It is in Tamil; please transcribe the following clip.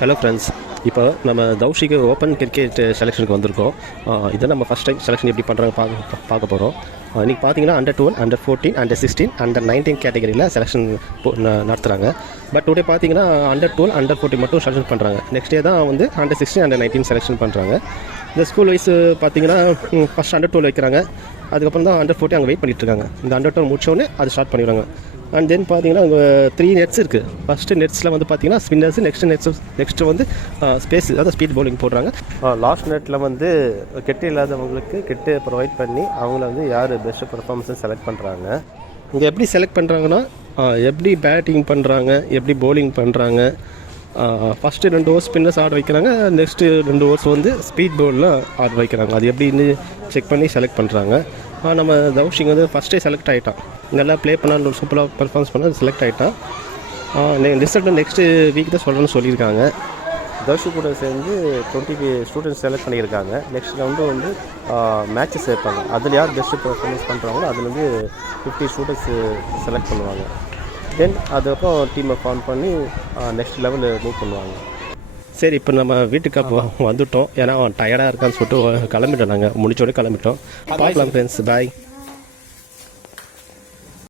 ஹலோ ஃப்ரெண்ட்ஸ், இப்போ நம்ம தௌஷிக்கு ஓப்பன் கிரிக்கெட் செலெக்ஷனுக்கு வந்திருக்கோம். இதை நம்ம ஃபஸ்ட் டைம் செலெக்ஷன் எப்படி பண்ணுறாங்க பார்க்க போகிறோம். இன்றைக்கி பார்த்தீங்கன்னா அண்டர் 12, அண்டர் 14, அண்டர் 16, அண்டர் 19 கேட்டகரியில் செலெக்ஷன் நடத்துகிறாங்க. பட் டுடே பார்த்தீங்கன்னா அண்டர் 12, அண்டர் 14 மட்டும் செலெக்ஷன் பண்ணுறாங்க. நெக்ஸ்ட் டே தான் வந்து அண்டர் 16, அண்டர் 19 செலெக்ஷன் பண்ணுறாங்க. இந்த ஸ்கூல் வைஸ் பார்த்தீங்கன்னா ஃபஸ்ட் அண்டர் 12 வைக்கிறாங்க. அதுக்கப்புறம் தான் அண்டர் 14 அங்கே வெயிட் பண்ணிகிட்ருக்காங்க. இந்த அண்டர் 12 முடிச்சோடனே அது ஸ்டார்ட் பண்ணிடுவாங்க. அண்ட் தென் பார்த்தீங்கன்னா அங்கே 3 நெட்ஸ் இருக்குது. ஃபஸ்ட்டு நெட்ஸில் வந்து பார்த்தீங்கன்னா ஸ்பின்னர்ஸ், நெக்ஸ்ட்டு வந்து ஸ்பேஸ், அதாவது ஸ்பீட் பவுலிங் போடுறாங்க. லாஸ்ட் நெட்டில் வந்து கெட்டு இல்லாதவங்களுக்கு கெட்டு ப்ரொவைட் பண்ணி அவங்கள வந்து யார் பெஸ்ட்டு பர்ஃபார்மன்ஸை செலக்ட் பண்ணுறாங்க. இங்கே எப்படி செலக்ட் பண்ணுறாங்கன்னா, எப்படி பேட்டிங் பண்ணுறாங்க, எப்படி பவுலிங் பண்ணுறாங்க. ஃபஸ்ட்டு 2 ஓவர்ஸ் ஸ்பின்னர்ஸ் ஆட வைக்கிறாங்க. நெக்ஸ்ட்டு 2 ஓவர்ஸ் வந்து ஸ்பீட் பவுலில் ஆட வைக்கிறாங்க. அது எப்படின்னு செக் பண்ணி செலக்ட் பண்ணுறாங்க. நம்ம தௌஷிங் வந்து ஃபஸ்ட்டே செலக்ட் ஆகிட்டான். நல்லா ப்ளே பண்ணால் சூப்பராக பெர்ஃபார்மன்ஸ் பண்ணால் செலக்ட் ஆகிட்டான். ரிசல்ட்டு நெக்ஸ்ட்டு வீக் தான் சொல்கிறேன்னு சொல்லியிருக்காங்க. தௌஷிக் கூட சேர்ந்து 20 ஸ்டூடெண்ட்ஸ் செலக்ட் பண்ணியிருக்காங்க. நெக்ஸ்ட் ரவுண்டு வந்து மேட்சஸ் சேர்ப்பாங்க. அதில் யார் பெஸ்ட்டு பெர்ஃபார்மன்ஸ் பண்ணுறாங்களோ அதுலேருந்து 50 ஸ்டூடெண்ட்ஸு செலக்ட் பண்ணுவாங்க. தென் அதுக்கப்புறம் டீமை ஃபார்ம் பண்ணி நெக்ஸ்ட் லெவலில் மூவ் பண்ணுவாங்க. சரி, இப்போ நம்ம வீட்டுக்கு அப்போ வந்துவிட்டோம். ஏன்னா அவன் டயர்டாக இருக்கான்னு சொல்லிட்டு கிளம்பிட்டோம். நாங்கள் முடிச்சோடனே கிளம்பிட்டோம். பார்க்கலாம் ஃப்ரெண்ட்ஸ், பாய்.